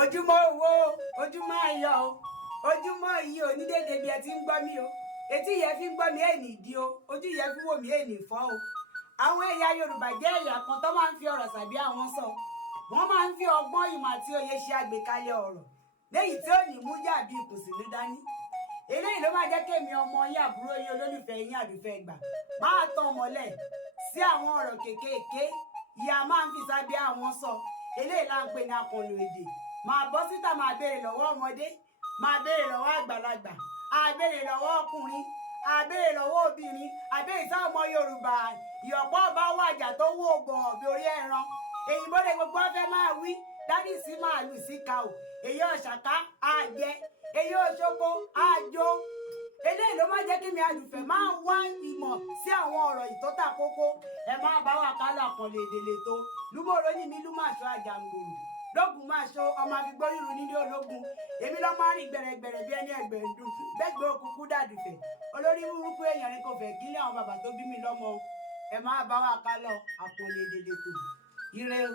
ojúmọ́ owó ojúmọ́ ayọ̀ o ojúmọ́ yìí ò ní dédé bí ẹ ti ń gbọ́ mi o etí yẹn fi ń gbọ́ mi èèní di o ojú yẹn fi wò mí èèní fọ́ o. àwọn ẹ̀yà Yorùbá jẹ́ ẹ̀yà kan tó máa ń fi ọ̀rọ̀ sàbí àwọn sọ wọ́n máa ń fi ọgbọ́n ìmọ̀ àti òye ṣe àgbékalẹ̀ ọ̀rọ̀ léyìí tí ò ní mú jàbí ìkùnsínú dání. eléyìí ló máa jẹ́ kémi ọmọ yín àbúrò yín olólùfẹ́ yín àdùfẹ́ gbà máa tàn mọ́lẹ̀ sí àwọn ọ̀rọ̀ kéékèèké ìyá máa ń fi sábẹ́ àwọn sọ eléyìí là ń pè ní Àkànlò-èdè. máa bọ́ síta máa béèrè lọ́wọ́ ọmọdé máa béèrè lọ́wọ́ àgbàlagbà á béèrè lọ́wọ́ ọkùnrin á béèrè lọ́wọ́ obìnrin àbẹ́rẹ́ ìta ọmọ Yorùbá ìyọ̀pọ̀ ọba wàjà tó wó ògbọ̀n ọ̀bẹ orí ẹran èyí bọ́dẹ̀ gbogbo ọ̀fẹ́ máa wí dádì sí màálù sí ka ò èyí ọ̀ṣàká á jẹ èyí òṣogbo á jó. eléyìí ló máa jẹ́ kí mi àlùfẹ́ máa wá ìmọ̀ sí àwọn ọ̀rọ̀ ìtọ́ta kókó ẹ máa bá wà kálọ̀ Àkànlò-èdè lètò lúmọ̀ọ́rọ́ ní mi lúmọ̀ọ́ṣọ́ àjàngbòrò lógun máa ṣo ọmọ afigbóríru nílé ológun èmi lọ́ máa rìn gbẹ̀rẹ̀gbẹ̀rẹ̀ bí ẹni ẹgbẹ̀rún gbẹ̀gbẹ̀ òkùnkùn dàdùfẹ̀ olórí burúkú èèyàn ni kò fẹ́ kí lé àwọn bàbá tó bí mi lọ́mọ ẹ máa bá wà kálọ̀ Àkànlò-èdè lètò ire o.